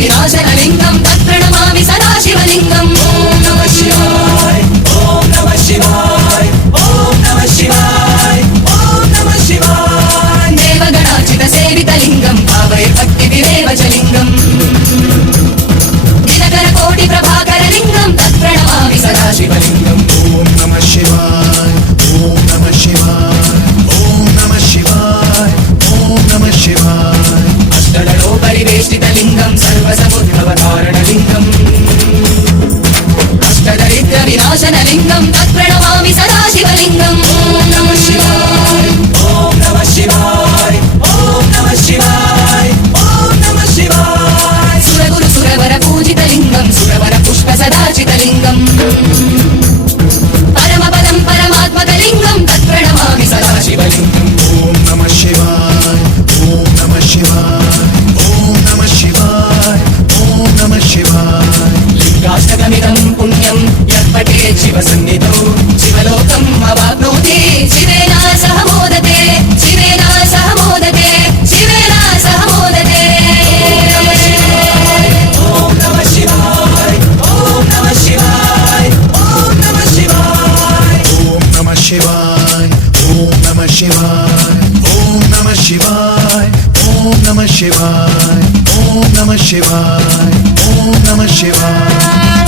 विनाशनलिङ्गं तत्प्रणमामि सदा शिवलिङ्गम् ॐ नमः शिवाय ॐ नमः शिवाय ॐ नमः शिवाय ॐ नमः शिवाय देवगणार्चितसेवितलिङ्गं भावये भक्तिविरेव च लिङ्गम् दिनकरकोटिप्रभाकरलिङ्गं तत्प्रणमामि सदा शिवलिङ्गम् ॐ नमः शिवाय ॐ नमः शिवाय ॐ नमः शिवाय ॐ नमः शिवाय अष्टदलोपरिवेष्टितलिङ्गं सर्वसमुद्भवकारणलिङ्गम् अष्टदरिद्रविनाशनलिङ्गं तत्प्रणमामि सदा शिवलिङ्गम् ॐ नमः शिवाय ॐ नमः शिवाय ॐ नमः शिवाय ॐ नमः शिवाय सुरगुरुसुरवरपूजितलिङ्गं सुरवरपुष्पसदाचितलिङ्गम् परमपदं परमात्मकलिङ्गं तत्प्रणमामि सदा शिवलिङ्गम् ॐ नमः शिवाय ॐ नमः शिवाय ॐ नमः शिवाय ॐ नमः शिवाय लिङ्गाष्टकमिदं पुण्यं यत्पठेत् शिवसन्निधौ शिवलोकम् अवाप्नोति शिवेन सह मोदते शिवेन सह मोदते शिवेन सह मोदते ॐ नमः शिवाय ॐ नमः शिवाय ॐ नमः शिवाय ॐ नमः शिवाय ॐ नमः शिवाय ॐ नमः शिवाय ॐ नमः शिवाय ॐ नमः शिवाय ॐ नमः शिवाय